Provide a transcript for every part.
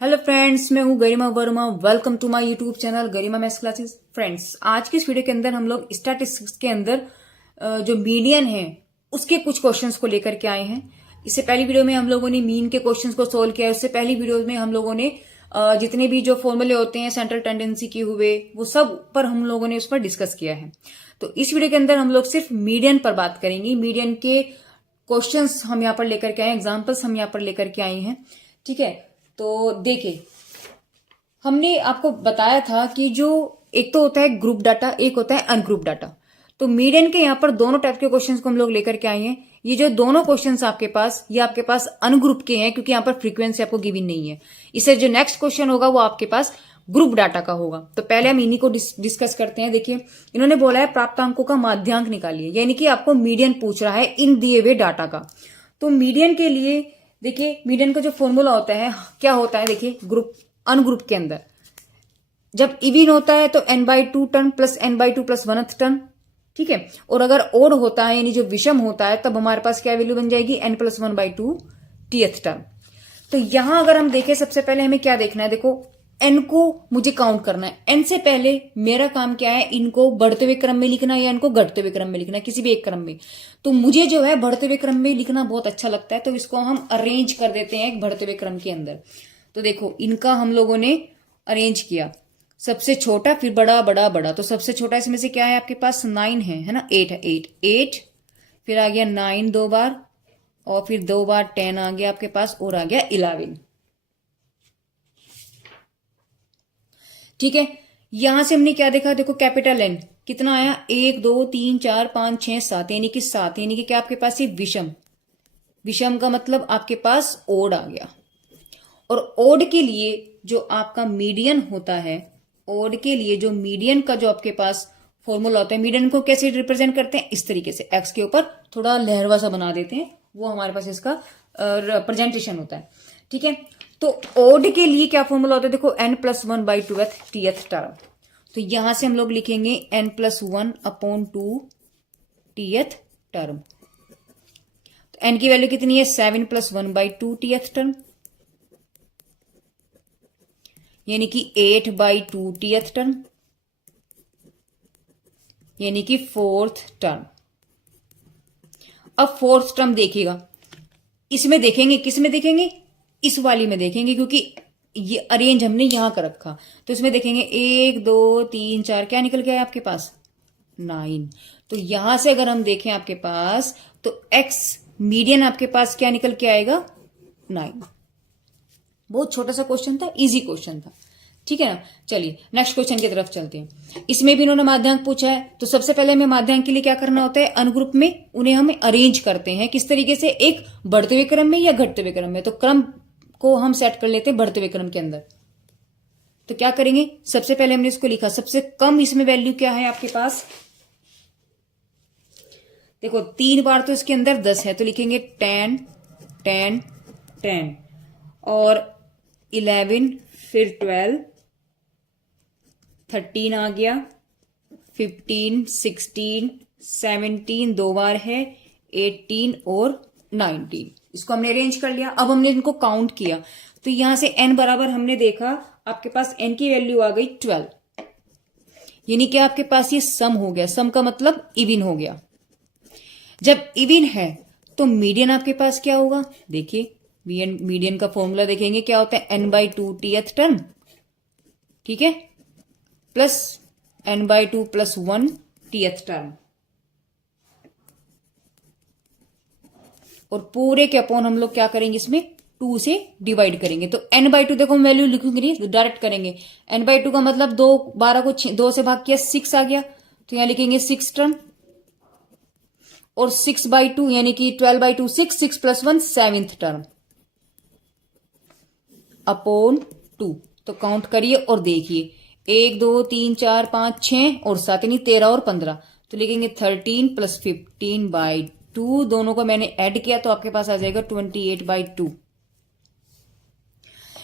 Hello friends, मैं हूं Garima Verma. Welcome to my YouTube channel Garima maths classes. Friends, आज की इस वीडियो के अंदर हम लोग स्टैटिस्टिक्स के अंदर जो मीडियन है उसके कुछ क्वेश्चंस को लेकर के आए हैं। इससे पहली वीडियो में हम लोगों ने मीन के क्वेश्चंस को सोल्व किया है। उससे पहली वीडियो में हम लोगों ने जितने भी जो फॉर्मूले होते हैं सेंट्रल टेंडेंसी के हुए वो सब पर हम लोगों ने उस पर डिस्कस किया है। तो इस वीडियो के अंदर हम लोग सिर्फ मीडियन पर बात करेंगे। मीडियन के क्वेश्चंस हम यहाँ पर लेकर के आए, एग्जाम्पल्स हम यहाँ पर लेकर के आए हैं। ठीक है, तो देखिए, हमने आपको बताया था कि जो एक तो होता है ग्रुप डाटा, एक होता है अनग्रुप डाटा। तो मीडियन के यहाँ पर दोनों टाइप के क्वेश्चंस को हम लोग लेकर के आए हैं। ये जो दोनों क्वेश्चंस आपके पास, ये आपके पास अनग्रुप के हैं क्योंकि यहाँ पर फ्रीक्वेंसी आपको गिवन नहीं है। इससे जो नेक्स्ट क्वेश्चन होगा वो आपके पास ग्रुप डाटा का होगा। तो पहले हम इन्हीं को डिस्कस करते हैं। देखिए, इन्होंने बोला है प्राप्तांकों का माध्यांक निकालिए, यानी कि आपको मीडियन पूछ रहा है इन दिए हुए डाटा का। तो मीडियन के लिए देखिए, मीडियन का जो फॉर्मूला होता है क्या होता है। देखिए, ग्रुप अनग्रुप के अंदर जब इवन होता है तो n/2 term plus n/2 plus 1th term. ठीक है, और अगर ओड होता है यानी जो विषम होता है तब हमारे पास क्या वैल्यू बन जाएगी, n प्लस 1/2 tth टर्म। तो यहां अगर हम देखें, सबसे पहले हमें क्या देखना है। देखो, n को मुझे काउंट करना है। n से पहले मेरा काम क्या है, इनको बढ़ते हुए क्रम में लिखना या इनको घटते हुए क्रम में लिखना, किसी भी एक क्रम में। तो मुझे जो है बढ़ते हुए क्रम में लिखना बहुत अच्छा लगता है, तो इसको हम अरेंज कर देते हैं एक बढ़ते हुए क्रम के अंदर। तो देखो, इनका हम लोगों ने अरेंज किया, सबसे छोटा फिर बड़ा बड़ा बड़ा। तो सबसे छोटा इसमें से क्या है आपके पास, 9 है ना, 8 है। 8 फिर आ गया 9 दो बार, और फिर 2 बार 10 आ गया आपके पास, और आ गया 11। ठीक है, यहां से हमने क्या देखा, देखो कैपिटल एन कितना आया, 1 2 3 4 5 6 7, यानी कि 7, यानी कि क्या आपके पास ये विषम। विषम का मतलब आपके पास ओड आ गया। और ओड के लिए जो आपका मीडियन होता है, ओड के लिए जो मीडियन का जो आपके पास फॉर्मूला होता है, मीडियन को कैसे रिप्रेजेंट करते हैं, इस तरीके से एक्स के ऊपर थोड़ा लहरवा सा बना देते हैं, वो हमारे पास इसका रिप्रेजेंटेशन होता है। ठीक है, तो ओड के लिए क्या फॉर्मूला होता है, देखो n+1/2 tth टर्म। तो यहां से हम लोग लिखेंगे n+1/2 tth टर्म। तो n की वैल्यू कितनी है, 7+1/2 tth टर्म, यानी कि 8/2 tth टर्म, यानी कि 4th टर्म। अब 4th टर्म देखिएगा, इसमें देखेंगे, किस में देखेंगे, इस वाली में देखेंगे, क्योंकि ये अरेंज हमने यहां कर रखा। तो इसमें देखेंगे 1 2 3 4, क्या निकल गया है आपके पास, 9। तो यहां से अगर हम देखें आपके पास, तो x मीडियन आपके पास क्या निकल के आएगा, 9। बहुत छोटा सा क्वेश्चन था, इजी क्वेश्चन था। ठीक है ना। चलिए नेक्स्ट क्वेश्चन की तरफ चलते हैं। इसमें भी इन्होंने माध्यांक पूछा है। तो सबसे पहले हमें माध्यांक के लिए क्या करना होता है, अनग्रुप में उन्हें हम अरेंज करते हैं। किस तरीके से, एक बढ़ते हुए क्रम में या घटते हुए क्रम में। तो क्रम को हम सेट कर लेते हैं बढ़ते हुए क्रम के अंदर। तो क्या करेंगे, सबसे पहले हमने इसको लिखा, सबसे कम इसमें वैल्यू क्या है आपके पास, देखो 3 बार तो इसके अंदर 10 है, तो लिखेंगे 10 10 10, और 11 फिर 12 13 आ गया, 15 16 17 दो बार है, 18 और 19। इसको हमने अरेंज कर लिया। अब हमने इनको काउंट किया, तो यहां से n बराबर हमने देखा आपके पास n की वैल्यू आ गई 12, यानी कि आपके पास ये सम हो गया। सम का मतलब इवन हो गया। जब इवन है तो मीडियन आपके पास क्या होगा, देखिए मीडियन का फॉर्मूला देखेंगे क्या होता है, n/2 tth टर्म, ठीक है, plus n/2 plus 1 tth term, और पूरे के अपॉन हम लोग क्या करेंगे, इसमें 2 से डिवाइड करेंगे। तो n/2 देखो हम वैल्यू लिखेंगे नहीं, डायरेक्ट करेंगे। n/2 का मतलब 2, 12 को 2 से भाग किया, 6 आ गया, तो यहां लिखेंगे 6 टर्म, और 6/2 यानी कि 12/2 6, 6 प्लस 1 7th टर्म अपॉन 2। तो काउंट करिए और देखिए, 1 2 3 4 5 6 और 7, यानी 13 और 15। तो लिखेंगे 13 प्लस 15/2, दोनों को मैंने ऐड किया तो आपके पास आ जाएगा 28/2,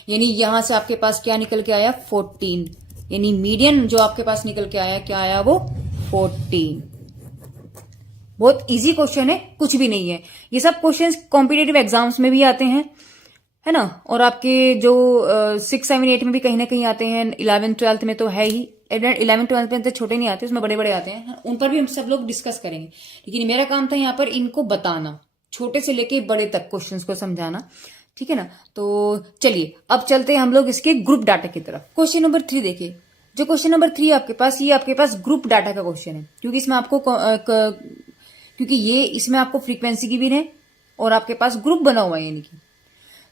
यानी यहां से आपके पास क्या निकल के आया, 14, यानी मीडियन जो आपके पास निकल के आया, क्या आया वो, 14। बहुत इजी क्वेश्चन है, कुछ भी नहीं है। ये सब क्वेश्चंस कॉम्पिटिटिव एग्जाम्स में भी आते हैं। है ना। और आपके जो 6, 7, 8 में भी कहीं ना कहीं आते हैं, 11th 12th में तो है ही, 11th 12th में तो छोटे नहीं आते, उसमें बड़े बड़े आते हैं, उन पर भी हम सब लोग डिस्कस करेंगे। लेकिन मेरा काम था यहाँ पर इनको बताना, छोटे से लेके बड़े तक क्वेश्चंस को समझाना, ठीक है ना। तो चलिए अब चलते हैं हम लोग इसके ग्रुप डाटा की तरफ। क्वेश्चन नंबर 3 देखिए, जो क्वेश्चन नंबर 3 आपके पास, ये आपके पास ग्रुप डाटा का क्वेश्चन है, क्योंकि इसमें आपको क्योंकि ये इसमें आपको फ्रीक्वेंसी गिवन है और आपके पास ग्रुप बना हुआ है, यानी कि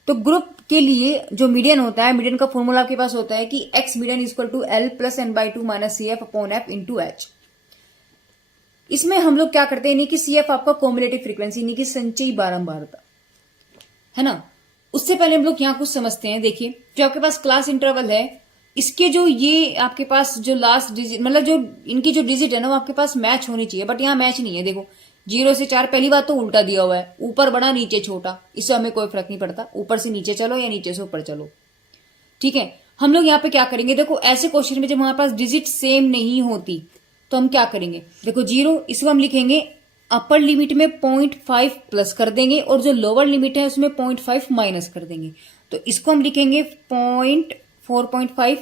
तो ग्रुप के लिए जो मीडियन होता है, मीडियन का फॉर्मूला आपके पास होता है कि X median equal to L plus N by two minus C F upon F into H. इसमें हम लोग क्या करते हैं, नहीं कि सी एफ आपका कॉम्युलेटिव फ्रीक्वेंसी, नहीं कि संचयी बारंबारता, है ना। उससे पहले हम लोग यहां कुछ समझते हैं। देखिए जो आपके पास क्लास इंटरवल है, इसके जो ये आपके पास जो लास्ट डिजिट, मतलब जो इनकी जो डिजिट है ना, वो आपके पास मैच होनी चाहिए, बट यहाँ मैच नहीं है। देखो 0 से 4, पहली बात तो उल्टा दिया हुआ है, ऊपर बड़ा नीचे छोटा, इससे हमें कोई फर्क नहीं पड़ता, ऊपर से नीचे चलो या नीचे से ऊपर चलो, ठीक है। हम लोग यहाँ पे क्या करेंगे, देखो ऐसे क्वेश्चन में जब हमारे पास डिजिट सेम नहीं होती तो हम क्या करेंगे, देखो 0 इसको हम लिखेंगे अपर लिमिट में 0.5 प्लस कर देंगे, और जो लोअर लिमिट है उसमें 0.5 माइनस कर देंगे, तो इसको हम लिखेंगे 4.5।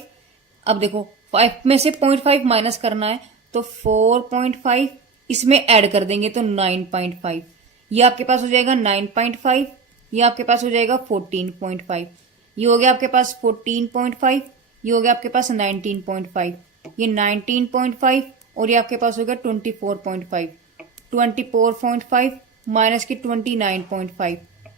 अब देखो 5 में से 0.5 माइनस करना है तो 4.5, इसमें ऐड कर देंगे तो 9.5, ये आपके पास हो जाएगा 9.5, ये आपके पास हो जाएगा 14.5, ये हो गया आपके पास 14.5, ये हो गया आपके पास 19.5, ये 19.5, और ये आपके पास हो गया 24.5, 24.5 माइनस के 29.5,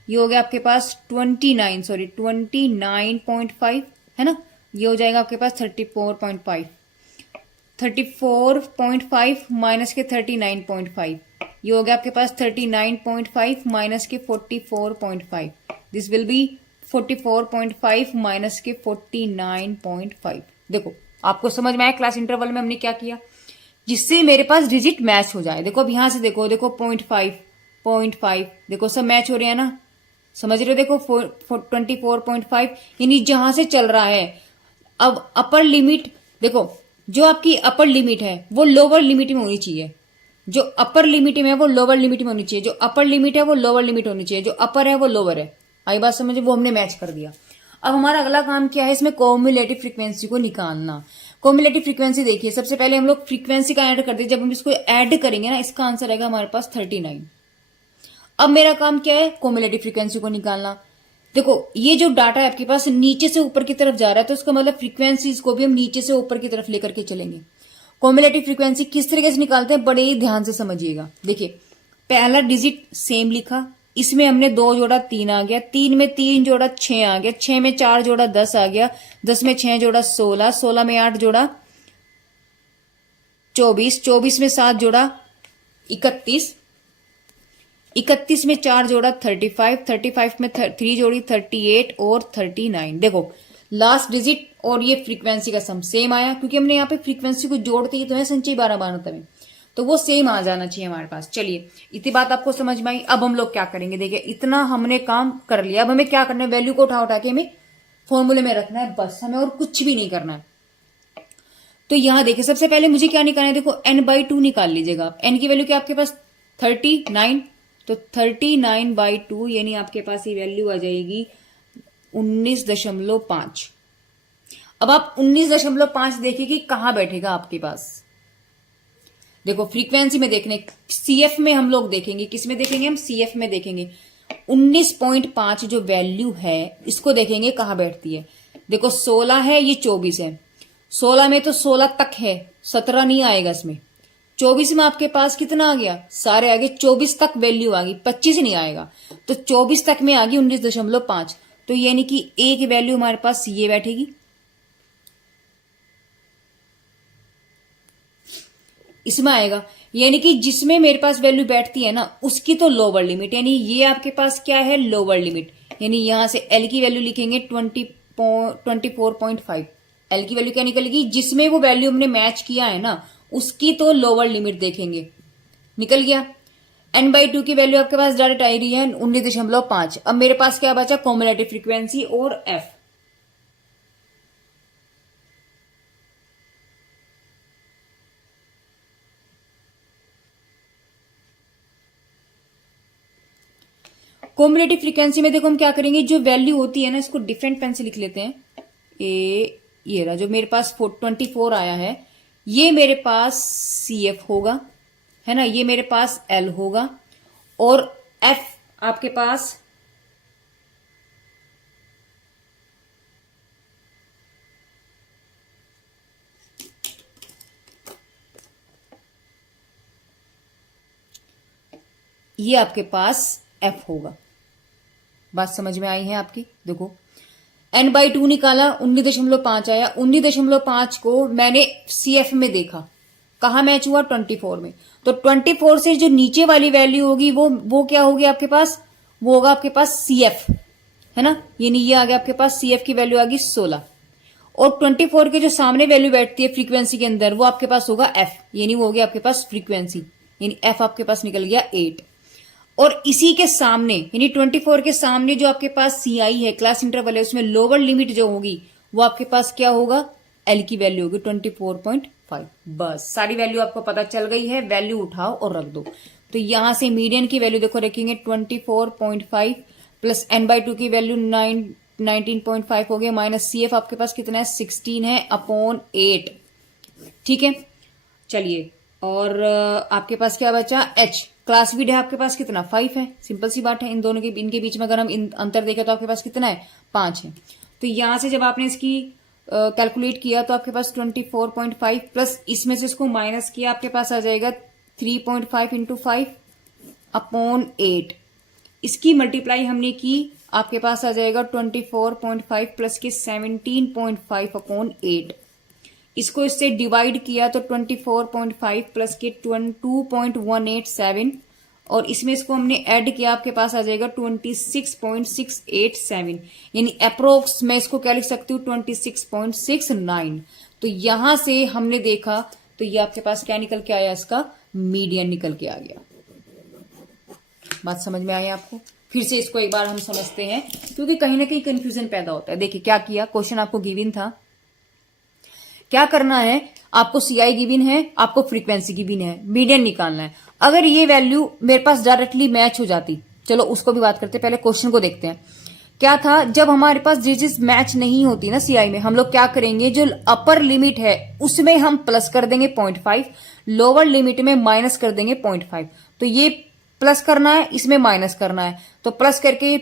ये हो गया आपके पास 29.5, है ना। ये हो जाएगा आपके पास 34.5, 34.5 माइनस के 39.5, ये हो गया आपके पास 39.5 माइनस के 44.5, दिस विल बी 44.5 माइनस के 49.5। देखो आपको समझ में आया क्लास इंटरवल में हमने क्या किया, जिससे मेरे पास डिजिट मैच हो जाए। देखो अब यहां से देखो 0.5, देखो सब मैच हो रहे हैं ना, समझ रहे हो। देखो 24.5, यानी जहां से चल रहा है। अब अपर लिमिट देखो, जो आपकी अपर लिमिट है वो लोअर लिमिट में होनी चाहिए, जो अपर लिमिट में है वो लोअर लिमिट में होनी चाहिए, जो अपर लिमिट है वो लोअर लिमिट होनी चाहिए, जो अपर है वो लोअर है। आई बात समझे, वो हमने मैच कर दिया। अब हमारा अगला काम क्या है, इसमें कॉम्युलेटिव फ्रीक्वेंसी को निकालना। कॉम्युलेटिव फ्रीक्वेंसी देखिए, सबसे पहले हम लोग फ्रीक्वेंसी का ऐड कर दिए, जब हम इसको ऐड करेंगे ना, इसका आंसर आएगा हमारे पास 39। अब मेरा काम क्या है, कॉम्युलेटिव फ्रीक्वेंसी को निकालना। देखो ये जो डाटा है आपके पास नीचे से ऊपर की तरफ जा रहा है, तो उसका मतलब फ्रीक्वेंसी को भी हम नीचे से ऊपर की तरफ लेकर के चलेंगे। कॉम्युलेटिव फ्रीक्वेंसी किस तरीके से निकालते हैं, बड़े ही ध्यान से समझिएगा। देखिए पहला डिजिट सेम लिखा, इसमें हमने 2 जोड़ा 3 आ गया, 3 में 3 जोड़ा 6 आ गया, 6 में 4 जोड़ा 10 आ गया, 10 में 6 जोड़ा 16, 16 में 8 जोड़ा 24, 24 में 7 जोड़ा 31, 31 में 4 जोड़ा 35, 35 में 3 जोड़ी 38 और 39। देखो लास्ट डिजिट और ये फ्रीक्वेंसी का सम सेम आया, क्योंकि हमने यहाँ पे फ्रीक्वेंसी को जोड़ते ही तो है संचयी बारंबारता में, तो वो सेम आ जाना चाहिए हमारे पास। चलिए इतनी बात आपको समझ में आई। अब हम लोग क्या करेंगे, देखिए इतना हमने काम कर लिया, अब हमें क्या करना है, वैल्यू को उठा उठा के हमें फॉर्मूले में रखना है, बस हमें और कुछ भी नहीं करना है। तो यहां देखिए सबसे पहले मुझे क्या निकालना है, देखो n/2 निकाल लीजिएगा आप। n की वैल्यू क्या आपके पास 39, तो 39/2 यानी आपके पास ये वैल्यू आ जाएगी 19.5। अब आप 19.5 देखिए कि कहां बैठेगा आपके पास। देखो फ्रीक्वेंसी में देखने, सीएफ में हम लोग देखेंगे, किस में देखेंगे हम, सीएफ में देखेंगे। 19.5 जो वैल्यू है इसको देखेंगे कहां बैठती है। देखो 16 है, ये 24 है, 16 में तो 16 तक है, 17 नहीं आएगा इसमें। 24 में आपके पास कितना आ गया, सारे आगे 24 तक वैल्यू आ गई, 25 नहीं आएगा, तो 24 तक में आ गई 19.5, तो यानी कि एक वैल्यू हमारे पास ये बैठेगी, इसमें आएगा। यानी कि जिसमें मेरे पास वैल्यू बैठती है ना, उसकी तो लोअर लिमिट, यानी ये आपके पास क्या है, लोअर लिमिट। यानी यहां से एल की वैल्यू लिखेंगे 24.5। एल की वैल्यू क्या निकलेगी, जिसमें वो वैल्यू हमने मैच किया है ना, उसकी तो लोअर लिमिट देखेंगे, निकल गया। n/2 की वैल्यू आपके पास डायरेक्ट आई रही है 19.5। अब मेरे पास क्या बचा, कॉम्युलेटिव फ्रीक्वेंसी और एफ। कोम्युलेटिव फ्रीक्वेंसी में देखो हम क्या करेंगे, जो वैल्यू होती है ना इसको डिफरेंट पेन से लिख लेते हैं। ये रहा जो मेरे पास 24 आया है, ये मेरे पास CF होगा, है ना, ये मेरे पास L होगा, और F आपके पास ये आपके पास F होगा। बात समझ में आई है आपकी? देखो N/2 निकाला, 19.5 आया। 19.5 को मैंने CF में देखा, कहा मैच हुआ 24 में, तो 24 से जो नीचे वाली वैल्यू होगी वो क्या होगी आपके पास, वो होगा आपके पास CF, है ना, यानी ये आ गया आपके पास CF की वैल्यू आ गई 16, और 24 के जो सामने वैल्यू बैठती है फ्रीक्वेंसी के अंदर वो आपके पास होगा F, यानी वो हो गया आपके पास फ्रीक्वेंसी, यानी F आपके पास निकल गया 8। और इसी के सामने यानी 24 के सामने जो आपके पास CI है, क्लास इंटरवल है, उसमें लोअर लिमिट जो होगी वो आपके पास क्या होगा, L की वैल्यू होगी 24.5। बस सारी वैल्यू आपको पता चल गई है, वैल्यू उठाओ और रख दो। तो यहां से मीडियन की वैल्यू देखो रखेंगे 24.5 प्लस N/2 की वैल्यू 19.5 हो गया, माइनस CF आपके पास कितना है 16 है अपॉन 8। ठीक है, चलिए, और आपके पास क्या बचा H, क्लास विड है आपके पास कितना 5 है, सिंपल सी बात है, इन दोनों के इनके बीच में अगर हम अंतर देखें तो आपके पास कितना है 5 है। तो यहां से जब आपने इसकी कैलकुलेट किया तो आपके पास 24.5 प्लस इसमें से इसको माइनस किया, आपके पास आ जाएगा 3.5 इंटू 5 अपॉन 8। इसकी मल्टीप्लाई हमने की, आपके पास आ जाएगा 24.5 प्लस के 17.5 अपॉन 8। इसको इससे डिवाइड किया तो 24.5 प्लस के 2.187, और इसमें इसको हमने ऐड किया, आपके पास आ जाएगा 26.687, यानी अप्रोक्स मैं इसको क्या लिख सकती हूँ 26.69। तो यहां से हमने देखा तो ये आपके पास क्या निकल के आया, इसका मीडियन निकल के आ गया। बात समझ में आई आपको? फिर से इसको एक बार हम समझते हैं, क्योंकि कहीं ना कहीं कंफ्यूजन पैदा होता है। देखिए क्या किया, क्वेश्चन आपको गिवन था, क्या करना है, आपको CI गिवन है, आपको फ्रीक्वेंसी गिवन है, मीडियन निकालना है। अगर ये वैल्यू मेरे पास डायरेक्टली मैच हो जाती, चलो उसको भी बात करते हैं, पहले क्वेश्चन को देखते हैं। क्या था, जब हमारे पास डिजिट्स मैच नहीं होती ना CI में, हम लोग क्या करेंगे, जो अपर लिमिट है उसमें हम प्लस कर देंगे 0.5, लोअर लिमिट में माइनस कर देंगे 0.5। तो ये प्लस करना है, इसमें माइनस करना है, तो प्लस करके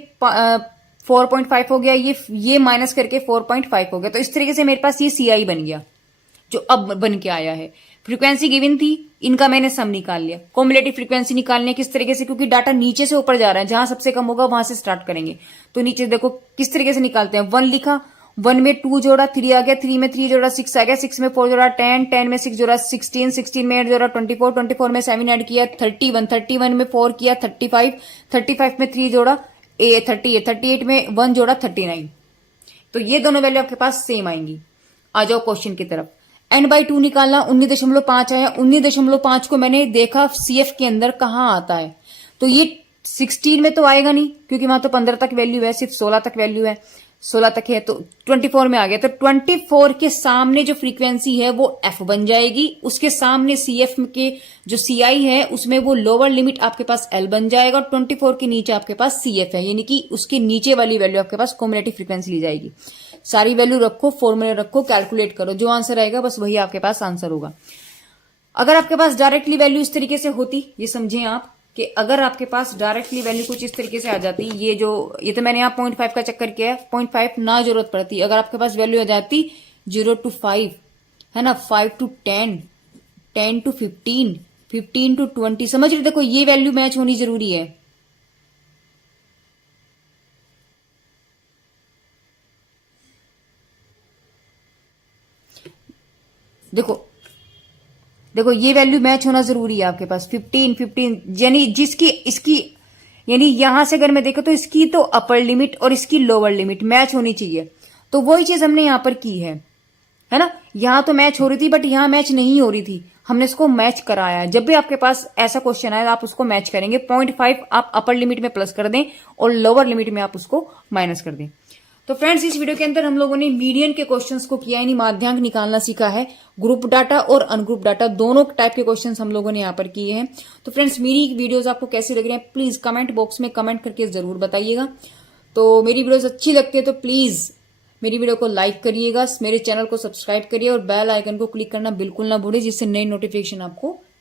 4.5 हो गया, ये माइनस करके 4.5 हो गया। तो इस तरीके से मेरे पास ये CI बन गया जो अब बन के आया है। फ्रीक्वेंसी गिवन थी, इनका मैंने सम निकाल लिया। कॉम्युलेटिव फ्रीक्वेंसी निकालने किस तरीके से, क्योंकि डाटा नीचे से ऊपर जा रहा है, जहां सबसे कम होगा वहां से स्टार्ट करेंगे। तो नीचे देखो किस तरीके से निकालते हैं, 1 लिखा, 1 में 2 जोड़ा 3 आ गया, 3 में 3 जोड़ा 6 आ गया, 6 में 4 जोड़ा 10, 10 में 6 जोड़ा 16, 16 में 8 जोड़ा 24, 24 में 7 ऐड किया 31, 31 में 4 किया 35, 35 में 3 जोड़ा 38, 38 में 1 जोड़ा 39। तो ये दोनों वैल्यू आपके पास सेम आएंगी। आ जाओ क्वेश्चन की तरफ। N/2 निकालना, 19.5 आया। 19.5 को मैंने देखा CF के अंदर कहां आता है, तो ये 16 में तो आएगा नहीं, क्योंकि वहां तो 15 तक वैल्यू है, सिर्फ 16 तक वैल्यू है, 16 तक है, तो 24 में आ गया। तो 24 के सामने जो फ्रीक्वेंसी है वो F बन जाएगी, उसके सामने CF के जो CI है उसमें वो लोअर लिमिट आपके पास L बन जाएगा, और 24 के नीचे आपके पास CF है, यानी कि उसके नीचे वाली वैल्यू आपके पास कॉम्युलेटिव फ्रीक्वेंसी ली जाएगी। सारी वैल्यू रखो, फॉर्मूले रखो, कैलकुलेट करो, जो आंसर आएगा बस वही आपके पास आंसर होगा। अगर आपके पास डायरेक्टली वैल्यू इस तरीके से होती, ये समझें आप कि अगर आपके पास डायरेक्टली वैल्यू कुछ इस तरीके से आ जाती, ये तो मैंने यहाँ 0.5 का चक्कर किया है, 0.5 ना जरूरत पड़ती, अगर आपके पास वैल्यू आ जाती 0 to 5, है ना, 5 to 10, 10 to 15, 15 to 20, समझ रहे? देखो ये वैल्यू मैच होनी जरूरी है। देखो ये वैल्यू मैच होना जरूरी है आपके पास, 15, यानी जिसकी इसकी, यानी यहां से अगर मैं देखूं तो इसकी तो अपर लिमिट और इसकी लोअर लिमिट मैच होनी चाहिए। तो वही चीज हमने यहां पर की है ना, यहां तो मैच हो रही थी बट यहां मैच नहीं हो रही थी, हमने इसको मैच कराया। जब भी आपके पास ऐसा क्वेश्चन आए आप उसको मैच करेंगे, 0.5 आप अपर लिमिट में प्लस कर दें और लोअर लिमिट में आप उसको माइनस कर दें। तो फ्रेंड्स इस वीडियो के अंदर हम लोगों ने मीडियन के क्वेश्चंस को किया, यानी माध्यांक निकालना सीखा है। ग्रुप डाटा और अनग्रुप डाटा दोनों टाइप के क्वेश्चंस हम लोगों ने यहाँ पर किए हैं। तो फ्रेंड्स मेरी वीडियोस आपको कैसी लग रही हैं प्लीज कमेंट बॉक्स में कमेंट करके जरूर बताइएगा। तो मेरी वीडियोस अच्छी लगती है तो प्लीज मेरी वीडियो को लाइक करिएगा, मेरे चैनल को सब्सक्राइब करिए और बेल आइकन को क्लिक करना बिल्कुल ना भूलिए, जिससे नई नोटिफिकेशन आपको